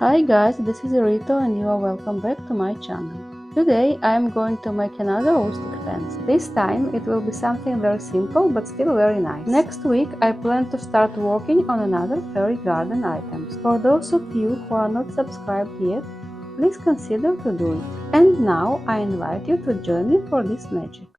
Hi guys, this is Rito and you are welcome back to my channel. Today I am going to make another rustic fence. This time it will be something very simple but still very nice. Next week I plan to start working on another fairy garden items. For those of you who are not subscribed yet, please consider to do it. And now I invite you to join me for this magic.